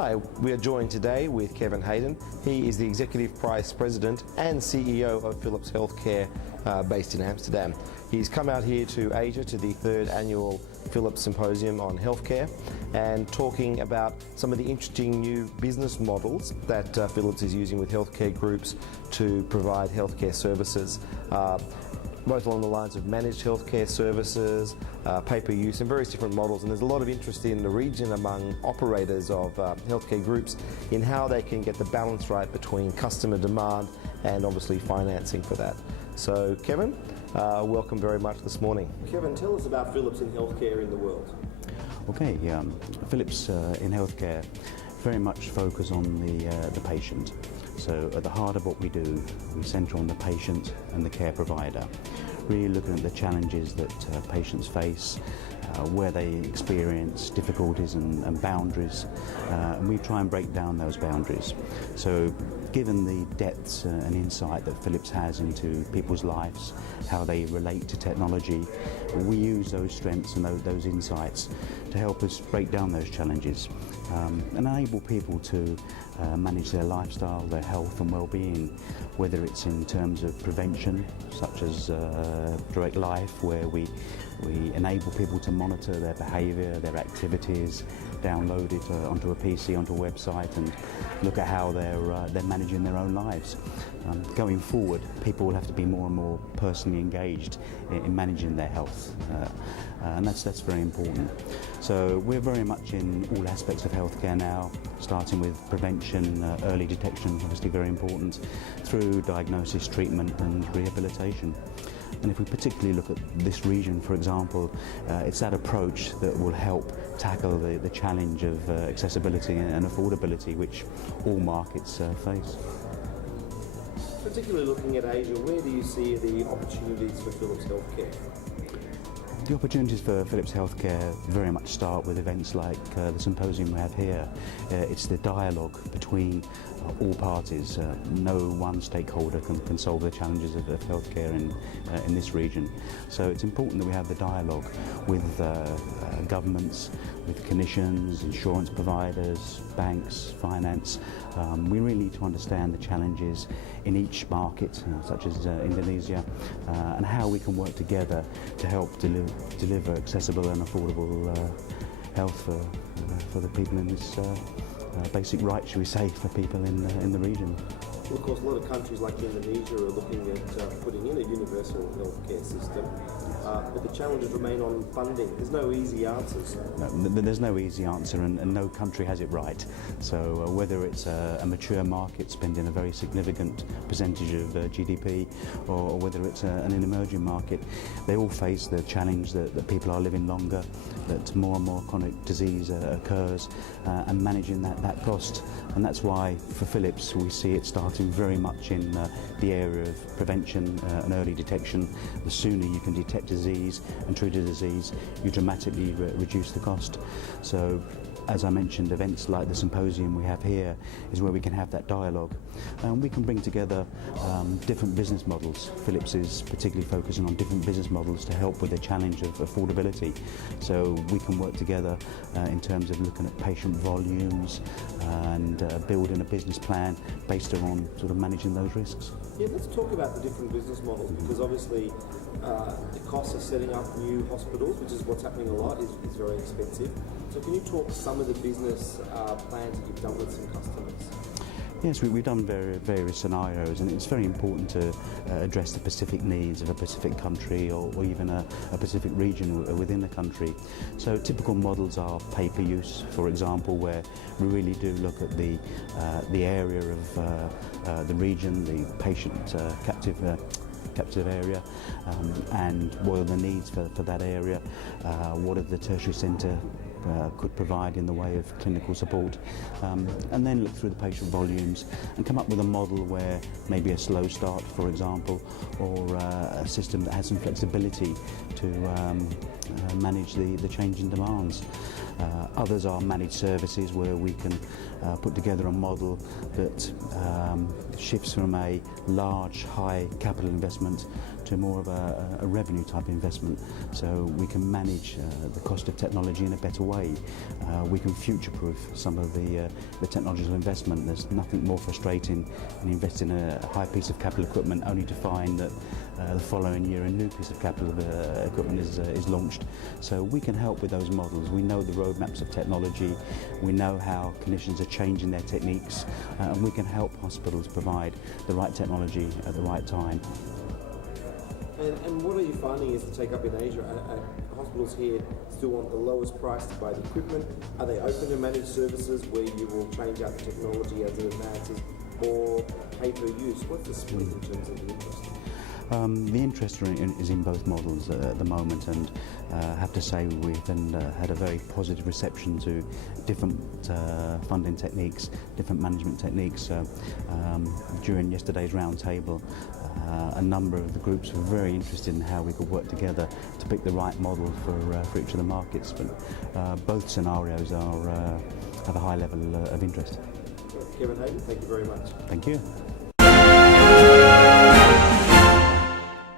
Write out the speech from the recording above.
Hi, we are joined today with Kevin Haydon. He is the Executive Vice President and CEO of Philips Healthcare based in Amsterdam. He's come out here to Asia to the 3rd annual Philips Symposium on Healthcare and talking about some of the interesting new business models that Philips is using with healthcare groups to provide healthcare services. Both along the lines of managed healthcare services, pay-per-use and various different models, and there's a lot of interest in the region among operators of healthcare groups in how they can get the balance right between customer demand and obviously financing for that. So Kevin, welcome very much this morning. Kevin, tell us about Philips in healthcare in the world. Okay, Philips in healthcare very much focus on the patient. So at the heart of what we do, we centre on the patient and the care provider, really looking at the challenges that patients face, where they experience difficulties and boundaries, and we try and break down those boundaries. So given the depths and insight that Philips has into people's lives, how they relate to technology, we use those strengths and those insights to help us break down those challenges and enable people to manage their lifestyle, their health and well-being, whether it's in terms of prevention, such as Direct Life, where we enable people to monitor their behaviour, their activities, download it onto a PC, onto a website, and look at how they're managing their own lives. Going forward, people will have to be more and more personally engaged in managing their health, and that's very important. So we're very much in all aspects of healthcare now, starting with prevention, early detection, obviously very important, through diagnosis, treatment and rehabilitation. And if we particularly look at this region, for example, it's that approach that will help tackle the challenge of accessibility and affordability, which all markets face. Particularly looking at Asia, where do you see the opportunities for Philips Healthcare? The opportunities for Philips Healthcare very much start with events like the symposium we have here. It's the dialogue between all parties. No one stakeholder can solve the challenges of healthcare in this region. So it's important that we have the dialogue with governments, with clinicians, insurance providers, banks, finance. We really need to understand the challenges in each market, such as Indonesia, and how we can work together to help deliver accessible and affordable health for the people in this basic right, shall we say, for people in the region. Well, of course, a lot of countries like Indonesia are looking at putting in a universal healthcare system, but the challenges remain on funding. There's no easy answers. No, there's no easy answer, and no country has it right. So whether it's a mature market spending a very significant percentage of GDP, or whether it's an emerging market, they all face the challenge that people are living longer, that more and more chronic disease occurs, and managing that cost. And that's why for Philips we see it starting very much in the area of prevention and early detection. The sooner you can detect disease and treat a disease, you dramatically reduce the cost. So as I mentioned, events like the symposium we have here is where we can have that dialogue. We can bring together different business models. Philips is particularly focusing on different business models to help with the challenge of affordability. So we can work together in terms of looking at patient volumes and building a business plan based on sort of managing those risks. Yeah, let's talk about the different business models, because obviously the cost of setting up new hospitals, which is what's happening a lot, is very expensive. So can you talk some of the business plans that you've done with some customers? Yes, we've done various scenarios, and it's very important to address the specific needs of a specific country or even a specific region within the country. So typical models are pay-per-use, for example, where we really do look at the area of the region, the patient captive area, and what are the needs for that area, what are the tertiary centre could provide in the way of clinical support, and then look through the patient volumes and come up with a model where maybe a slow start, for example, or a system that has some flexibility to manage the changing demands. Others are managed services, where we can put together a model that shifts from a large, high capital investment to more of a revenue type investment, so we can manage the cost of technology in a better way. away. We can future-proof some of the technological investment. There's nothing more frustrating than investing in a high piece of capital equipment only to find that the following year a new piece of capital equipment is launched. So we can help with those models. We know the roadmaps of technology, we know how clinicians are changing their techniques, and we can help hospitals provide the right technology at the right time. And what are you finding is the take-up in Asia? Hospitals here still want the lowest price to buy the equipment? Are they open to managed services where you will change out the technology as it advances, or pay per use? What's the split in terms of the interest? The interest is in both models at the moment, and I have to say we've had a very positive reception to different funding techniques, different management techniques. During yesterday's round table, a number of the groups were very interested in how we could work together to pick the right model for each of the markets, but both scenarios have a high level of interest. Kevin Haydon, thank you very much. Thank you.